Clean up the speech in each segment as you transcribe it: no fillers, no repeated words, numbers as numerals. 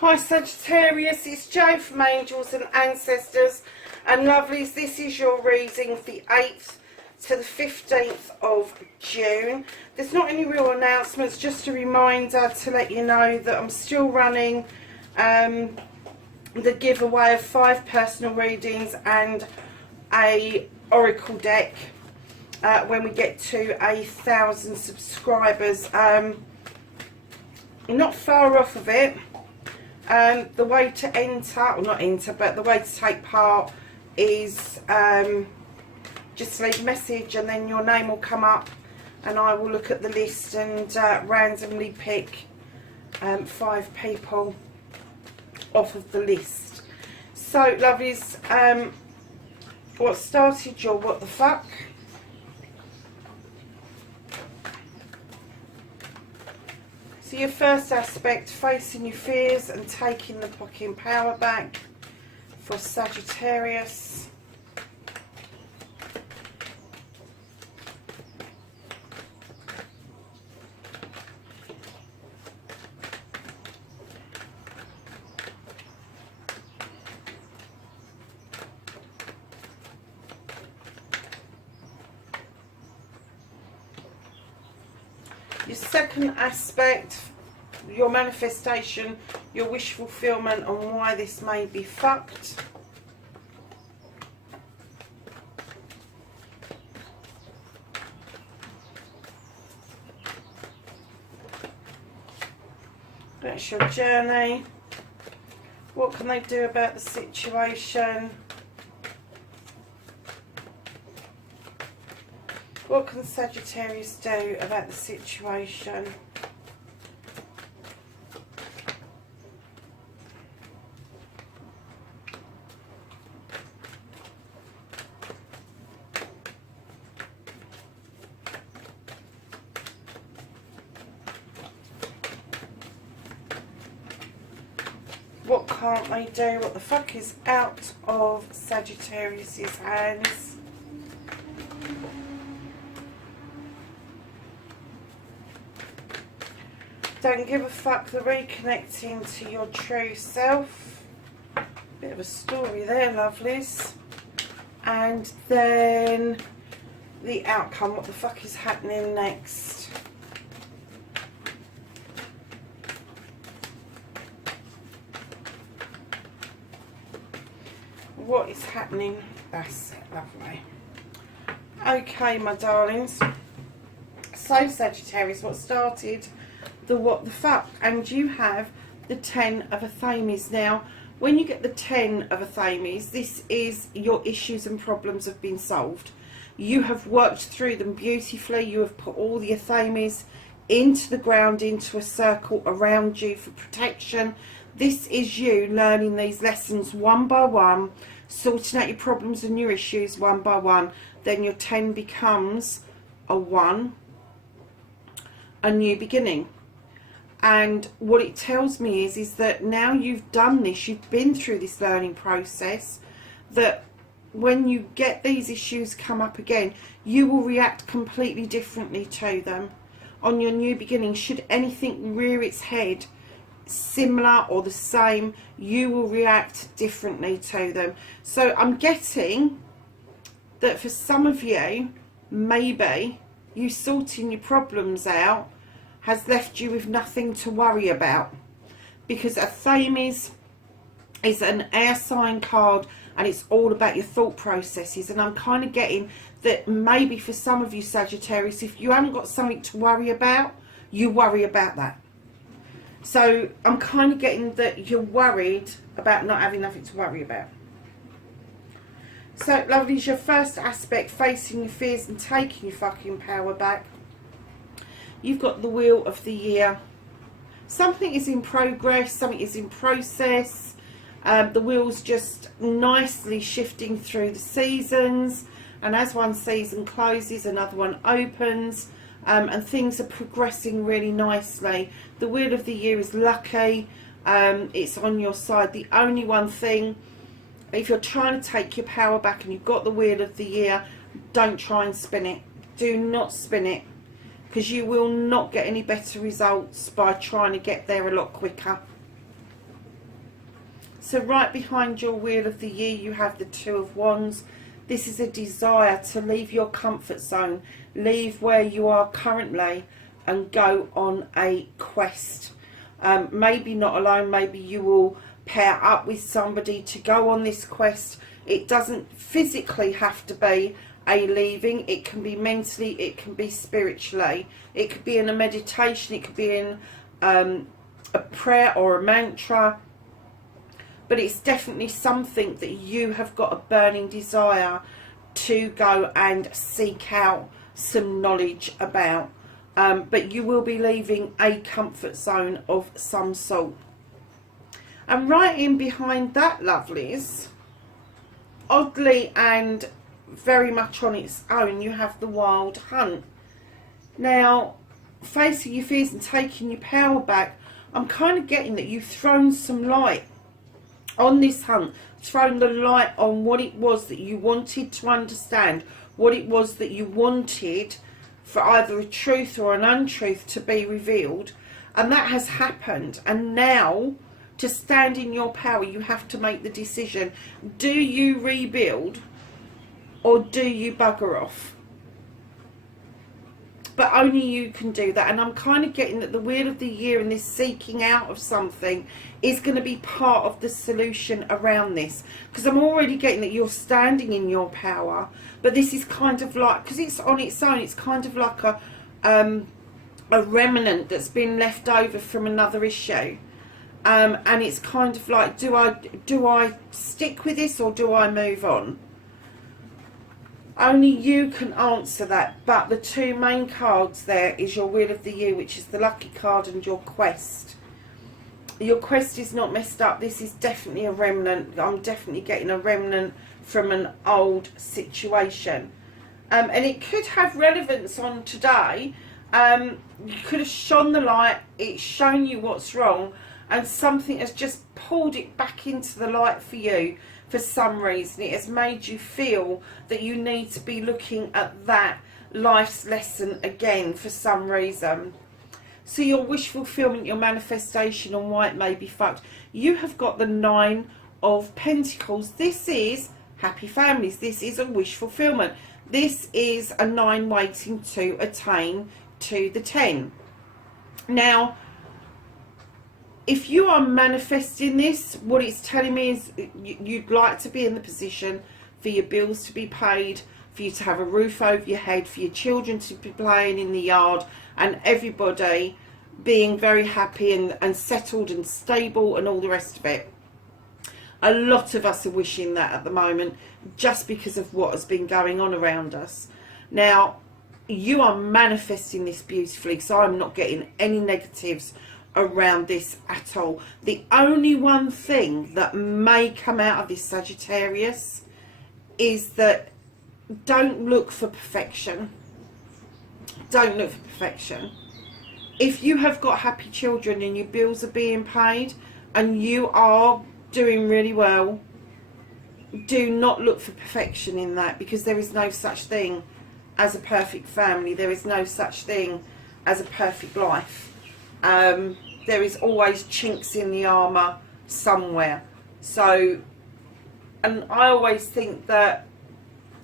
Hi Sagittarius, it's Jo from Angels and Ancestors and Lovelies. This is your reading for the 8th to the 15th of June. There's not any real announcements, just a reminder to let you know that I'm still running the giveaway of 5 personal readings and a oracle deck when we get to 1,000 subscribers. Not far off of it. The way to enter, or not enter, but the way to take part is just leave a message and then your name will come up and I will look at the list and randomly pick 5 people off of the list. So lovelies, what started your what the fuck? So your first aspect, facing your fears and taking the fucking power back for Sagittarius. Your second aspect, your manifestation, your wish fulfillment, and why this may be fucked. That's your journey. What can they do about the situation? What can Sagittarius do about the situation? What can't they do? What the fuck is out of Sagittarius's hands? Don't give a fuck, the reconnecting to your true self. Bit of a story there, lovelies. And then the outcome, what the fuck is happening next? What is happening? That's it, lovely. Okay, my darlings. So Sagittarius, what started the what the fuck, and you have the 10 of Athames. Now when you get the 10 of Athames, this is your issues and problems have been solved. You have worked through them beautifully. You have put all the Athames into the ground, into a circle around you for protection. This is you learning these lessons one by one, sorting out your problems and your issues one by one. Then your 10 becomes a 1, a new beginning. And what it tells me is that now you've done this, you've been through this learning process, that when you get these issues come up again, you will react completely differently to them. On your new beginning, should anything rear its head similar or the same, you will react differently to them. So I'm getting that for some of you, maybe you sorting your problems out has left you with nothing to worry about, because Athames is an air sign card and it's all about your thought processes. And I'm kind of getting that maybe for some of you Sagittarius, if you haven't got something to worry about, you worry about that. So I'm kind of getting that you're worried about not having nothing to worry about. So lovely, is your first aspect, facing your fears and taking your fucking power back. You've got the wheel of the year. Something is in progress, something is in process. The wheel's just nicely shifting through the seasons, and as one season closes, another one opens, and things are progressing really nicely. The wheel of the year is lucky. It's on your side. The only one thing, if you're trying to take your power back and you've got the wheel of the year, don't try and spin it. Do not spin it, because you will not get any better results by trying to get there a lot quicker. So right behind your Wheel of the Year, you have the Two of Wands. This is a desire to leave your comfort zone, leave where you are currently and go on a quest. Maybe not alone, maybe you will pair up with somebody to go on this quest. It doesn't physically have to be a leaving. It can be mentally, it can be spiritually, it could be in a meditation, it could be in a prayer or a mantra. But it's definitely something that you have got a burning desire to go and seek out some knowledge about. But you will be leaving a comfort zone of some sort. And right in behind that, lovelies, oddly and very much on its own, you have the Wild Hunt. Now, facing your fears and taking your power back, I'm kind of getting that you've thrown some light on this hunt, thrown the light on what it was that you wanted to understand, what it was that you wanted for either a truth or an untruth to be revealed, and that has happened. And now, to stand in your power, you have to make the decision: do you rebuild or do you bugger off? But only you can do that. And I'm kind of getting that the Wheel of the Year and this seeking out of something is going to be part of the solution around this. Because I'm already getting that you're standing in your power. But this is kind of like, because it's on its own, it's kind of like a remnant that's been left over from another issue. And it's kind of like, do I stick with this or do I move on? Only you can answer that. But the two main cards there is your Wheel of the Year, which is the lucky card, and your quest. Your quest is not messed up. This is definitely a remnant. I'm definitely getting a remnant from an old situation. And it could have relevance on today. You could have shone the light. It's shown you what's wrong. And something has just pulled it back into the light for you. For some reason, it has made you feel that you need to be looking at that life's lesson again for some reason. So your wish fulfillment, your manifestation, and why it may be fucked. You have got the Nine of Pentacles. This is happy families. This is a wish fulfillment. This is a 9 waiting to attain to the 10. Now, if you are manifesting this, what it's telling me is you'd like to be in the position for your bills to be paid, for you to have a roof over your head, for your children to be playing in the yard, and everybody being very happy and settled and stable and all the rest of it. A lot of us are wishing that at the moment, just because of what has been going on around us. Now, you are manifesting this beautifully, so I'm not getting any negatives around this at all. The only one thing that may come out of this, Sagittarius, is that don't look for perfection. Don't look for perfection. If you have got happy children and your bills are being paid and you are doing really well, do not look for perfection in that, because there is no such thing as a perfect family. There is no such thing as a perfect life. There is always chinks in the armour somewhere. So, and I always think that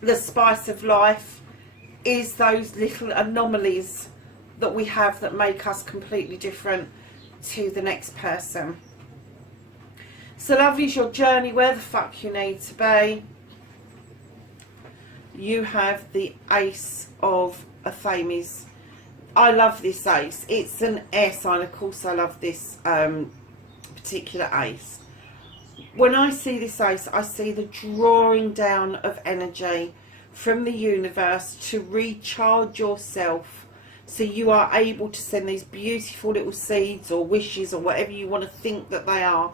the spice of life is those little anomalies that we have that make us completely different to the next person. So lovely's your journey where the fuck you need to be. You have the Ace of Athames. I love this ace. It's an air sign. Of course I love this particular ace. When I see this ace, I see the drawing down of energy from the universe to recharge yourself, so you are able to send these beautiful little seeds or wishes or whatever you want to think that they are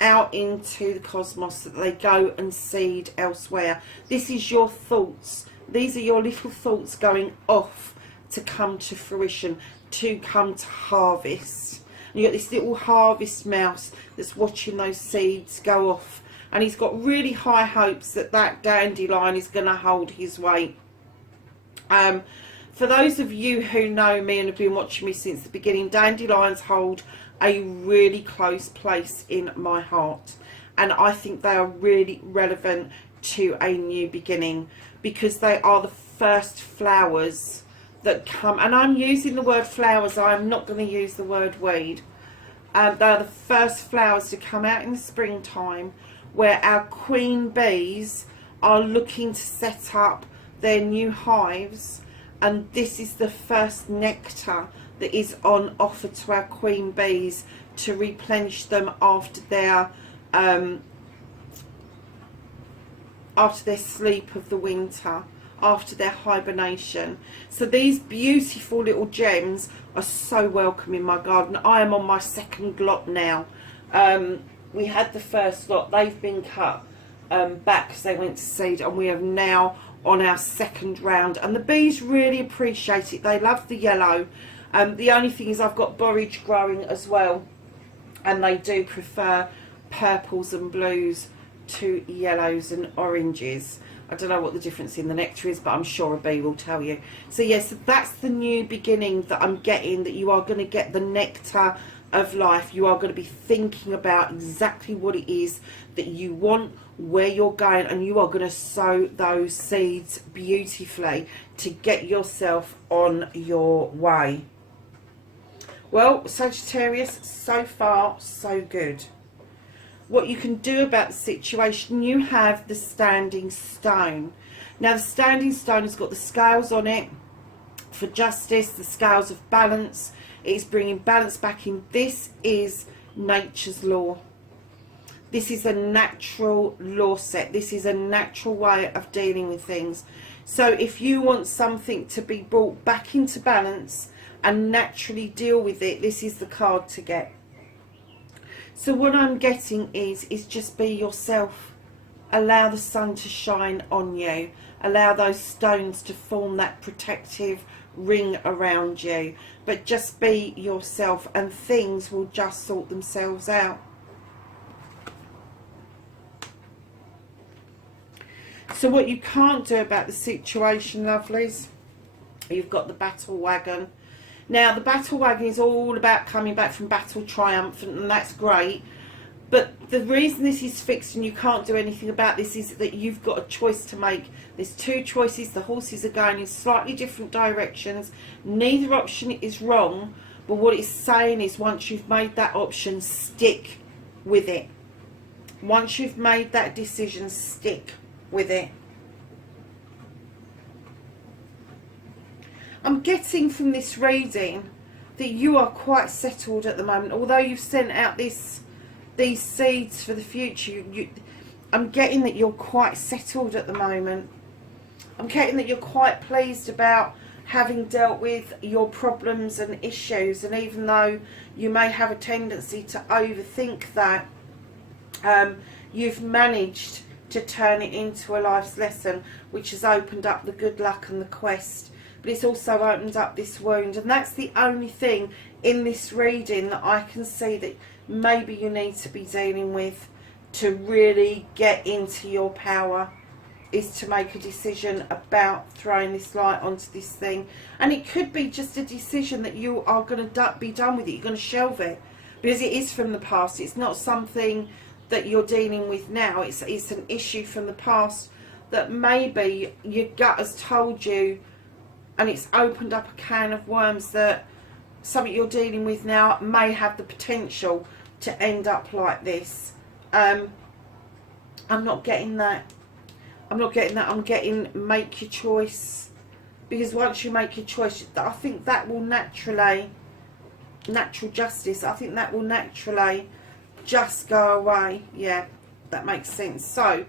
out into the cosmos, that they go and seed elsewhere. This is your thoughts. These are your little thoughts going off to come to fruition, to come to harvest. And you've got this little harvest mouse that's watching those seeds go off, and he's got really high hopes that that dandelion is going to hold his weight. For those of you who know me and have been watching me since the beginning, dandelions hold a really close place in my heart, and I think they are really relevant to a new beginning, because they are the first flowers that come, and I'm using the word flowers, I'm not going to use the word weed. They are the first flowers to come out in the springtime, where our queen bees are looking to set up their new hives, and this is the first nectar that is on offer to our queen bees to replenish them after their sleep of the winter, after their hibernation. So these beautiful little gems are so welcome in my garden. I am on my second lot now. We had the first lot, they've been cut back because they went to seed, and we are now on our second round, and the bees really appreciate it. They love the yellow. The only thing is I've got borage growing as well, and they do prefer purples and blues to yellows and oranges. I don't know what the difference in the nectar is, but I'm sure a bee will tell you. So yes, that's the new beginning that I'm getting, that you are going to get the nectar of life. You are going to be thinking about exactly what it is that you want, where you're going, and you are going to sow those seeds beautifully to get yourself on your way. Well, Sagittarius, so far so good. What you can do about the situation, you have the standing stone. Now the standing stone has got the scales on it for justice, the scales of balance. It's bringing balance back in. This is nature's law. This is a natural law set. This is a natural way of dealing with things. So if you want something to be brought back into balance and naturally deal with it, this is the card to get. So what I'm getting is just be yourself. Allow the sun to shine on you. Allow those stones to form that protective ring around you. But just be yourself, and things will just sort themselves out. So what you can't do about the situation, lovelies, you've got the battle wagon. Now, the battle wagon is all about coming back from battle triumphant, and that's great. But the reason this is fixed and you can't do anything about this is that you've got a choice to make. There's two choices. The horses are going in slightly different directions. Neither option is wrong, but what it's saying is once you've made that option, stick with it. Once you've made that decision, stick with it. I'm getting from this reading that you are quite settled at the moment. Although you've sent out these seeds for the future, I'm getting that you're quite settled at the moment. I'm getting that you're quite pleased about having dealt with your problems and issues, and even though you may have a tendency to overthink that, you've managed to turn it into a life's lesson, which has opened up the good luck and the quest. But it's also opened up this wound, and that's the only thing in this reading that I can see that maybe you need to be dealing with to really get into your power, is to make a decision about throwing this light onto this thing. And it could be just a decision that you are going to be done with it. You're going to shelve it because it is from the past. It's not something that you're dealing with now. It's an issue from the past that maybe your gut has told you, and it's opened up a can of worms that something you're dealing with now may have the potential to end up like this. I'm not getting that. I'm not getting that. I'm getting make your choice, because once you make your choice, I think that will natural justice, I think that will naturally just go away. Yeah, that makes sense. So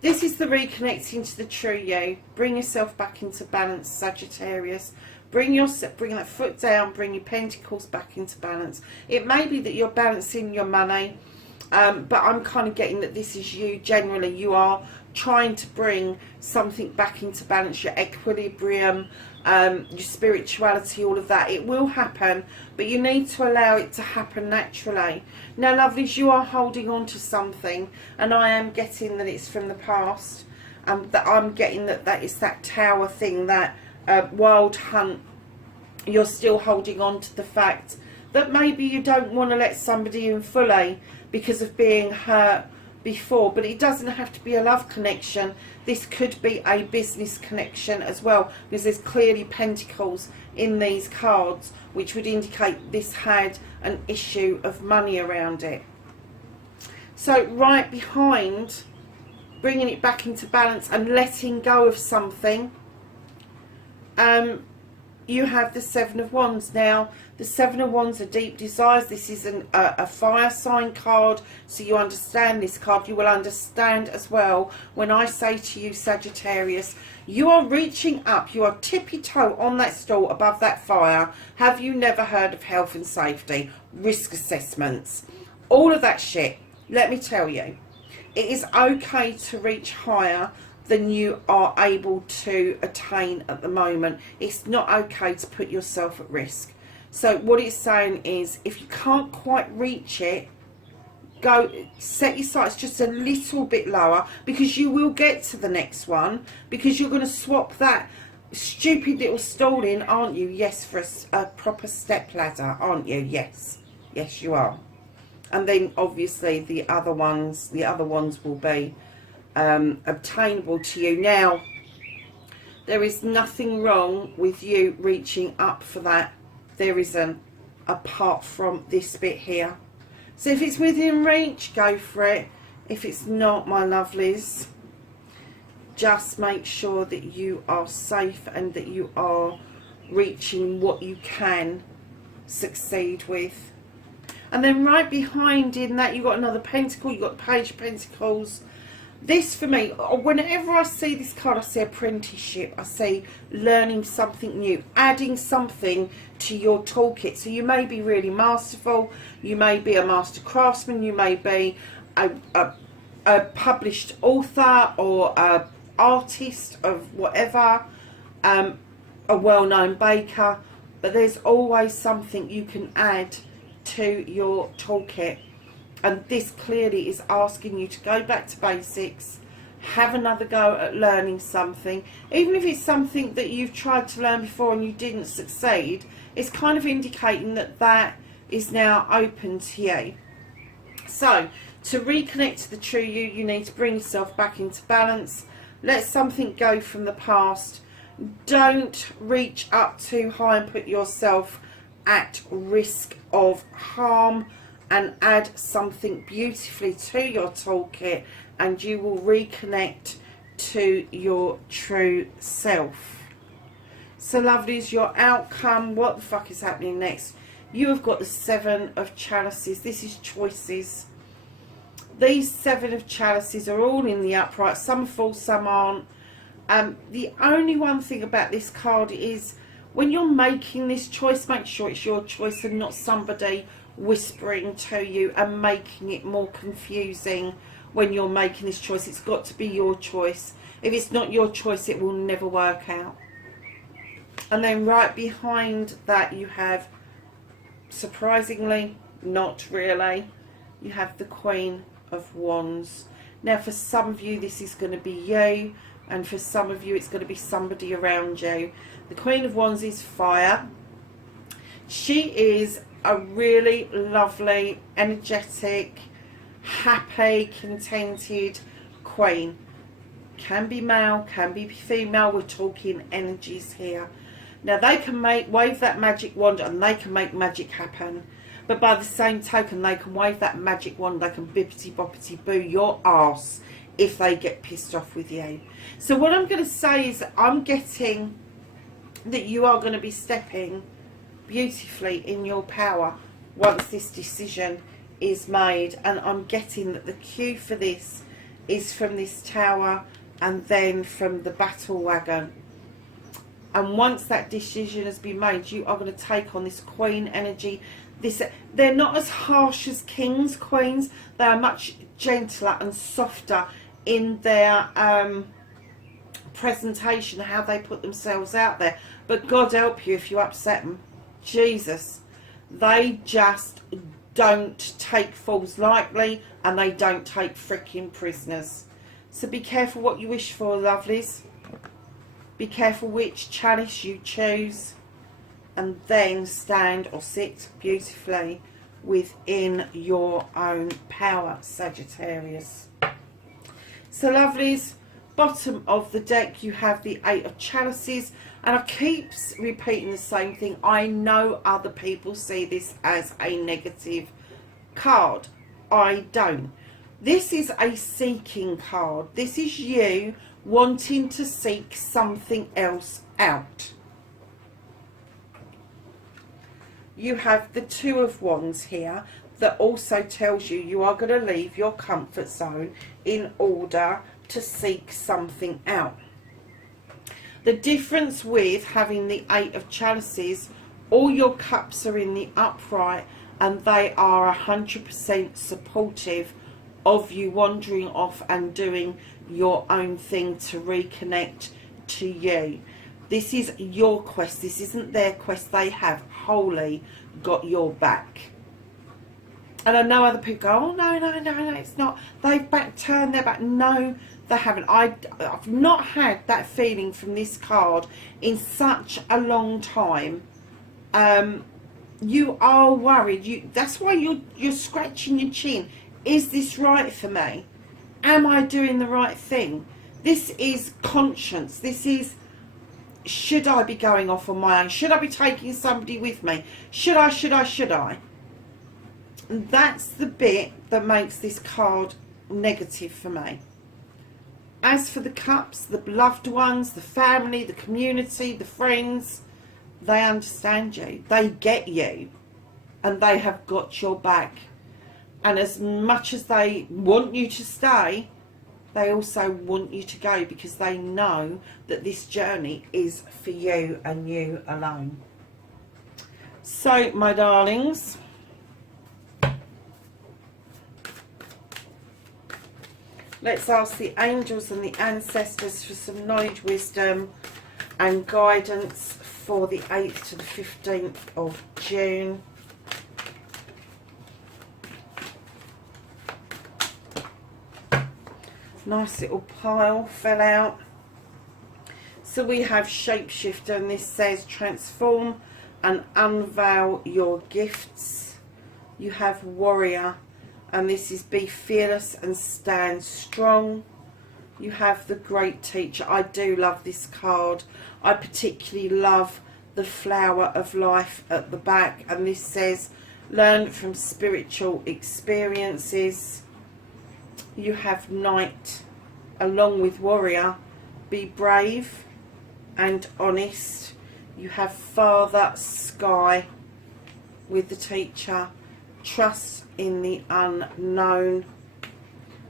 this is the reconnecting to the true you. Bring yourself back into balance, Sagittarius. Bring that foot down, bring your pentacles back into balance. It may be that you're balancing your money, but I'm kind of getting that this is you. Generally, you are trying to bring something back into balance, your equilibrium, your spirituality, all of that. It will happen, but you need to allow it to happen naturally. Now, lovelies, you are holding on to something, and I am getting that it's from the past. That I'm getting that is that tower thing, that wild hunt. You're still holding on to the fact that maybe you don't want to let somebody in fully because of being hurt before, but it doesn't have to be a love connection. This could be a business connection as well, because there's clearly pentacles in these cards, which would indicate this had an issue of money around it. So right behind, bringing it back into balance and letting go of something, you have the Seven of Wands. Now, the Seven of Wands are deep desires. This is a fire sign card, so you understand this card. You will understand as well when I say to you, Sagittarius, you are reaching up, you are tippy-toe on that stool above that fire. Have you never heard of health and safety, risk assessments, all of that shit? Let me tell you, it is okay to reach higher than you are able to attain at the moment. It's not okay to put yourself at risk. So what it's saying is, if you can't quite reach it, go set your sights just a little bit lower, because you will get to the next one, because you're going to swap that stupid little stool in, aren't you? Yes, for a proper step ladder, aren't you? Yes you are. And then obviously the other ones will be obtainable to you. Now, there is nothing wrong with you reaching up for that. There isn't, apart from this bit here. So if it's within reach, go for it. If it's not, my lovelies, just make sure that you are safe and that you are reaching what you can succeed with. And then right behind in that, you've got another pentacle. You've got the Page of Pentacles. This, for me, whenever I see this card, I see apprenticeship. I see learning something new, adding something to your toolkit. So you may be really masterful. You may be a master craftsman. You may be a published author or a artist of whatever, a well-known baker. But there's always something you can add to your toolkit. And this clearly is asking you to go back to basics, have another go at learning something. Even if it's something that you've tried to learn before and you didn't succeed, it's kind of indicating that that is now open to you. So, to reconnect to the true you, you need to bring yourself back into balance. Let something go from the past. Don't reach up too high and put yourself at risk of harm, and add something beautifully to your toolkit, and you will reconnect to your true self. So lovelies, your outcome, what the fuck is happening next? You have got the Seven of Chalices. This is choices. These Seven of Chalices are all in the upright. Some are full, some aren't. The only one thing about this card is, when you're making this choice, make sure it's your choice and not somebody whispering to you and making it more confusing. When you're making this choice, it's got to be your choice. If it's not your choice, it will never work out. And then right behind that, you have, surprisingly, not really, you have the Queen of Wands. Now, for some of you, this is going to be you, and for some of you, it's going to be somebody around you. The Queen of Wands is fire. She is a really lovely, energetic, happy, contented queen. Can be male, can be female. We're talking energies here. Now, they can wave that magic wand and they can make magic happen. But by the same token, they can wave that magic wand, they can bippity boppity boo your arse if they get pissed off with you. So what I'm going to say is, I'm getting that you are going to be stepping beautifully in your power once this decision is made. And I'm getting that the cue for this is from this Tower and then from the Battle Wagon. And once that decision has been made, you are going to take on this Queen energy. They're not as harsh as Kings, Queens. They are much gentler and softer in their presentation, how they put themselves out there. But God help you if you upset them. Jesus. They just don't take fools lightly, and they don't take freaking prisoners. So be careful what you wish for, lovelies. Be careful which chalice you choose, and then stand or sit beautifully within your own power, Sagittarius. So lovelies, bottom of the deck you have the Eight of Chalices, and I keep repeating the same thing. I know other people see this as a negative card. I don't. This is a seeking card. This is you wanting to seek something else out. You have the Two of Wands here that also tells you you are going to leave your comfort zone in order to seek something out. The difference with having the Eight of Chalices, all your cups are in the upright and they are 100% supportive of you wandering off and doing your own thing to reconnect to you. This is your quest. This isn't their quest. They have wholly got your back. And I know other people go, oh, no, it's not. They've turned their back. No, they haven't. I've not had that feeling from this card in such a long time. You are worried. That's why you're scratching your chin. Is this right for me? Am I doing the right thing? This is conscience. This is, should I be going off on my own? Should I be taking somebody with me? Should I? And that's the bit that makes this card negative for me. As for the cups, the loved ones, the family, the community, the friends, they understand you. They get you. And they have got your back. And as much as they want you to stay, they also want you to go, because they know that this journey is for you and you alone. So, my darlings, let's ask the angels and the ancestors for some knowledge, wisdom and guidance for the 8th to the 15th of June. Nice little pile fell out. So we have Shapeshifter, and this says transform and unveil your gifts. You have Warrior, and this is be fearless and stand strong. You have the Great Teacher. I do love this card. I particularly love the flower of life at the back, and this says learn from spiritual experiences. You have Knight along with Warrior. Be brave and honest. You have Father Sky with the Teacher. Trust in the unknown.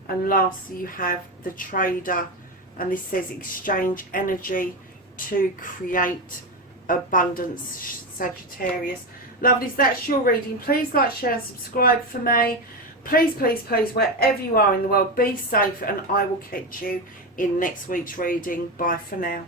And lastly you have the Trader, and this says exchange energy to create abundance, Sagittarius. Lovelies, that's your reading. Please like, share and subscribe for me. Please, wherever you are in the world, be safe, and I will catch you in next week's reading. Bye for now.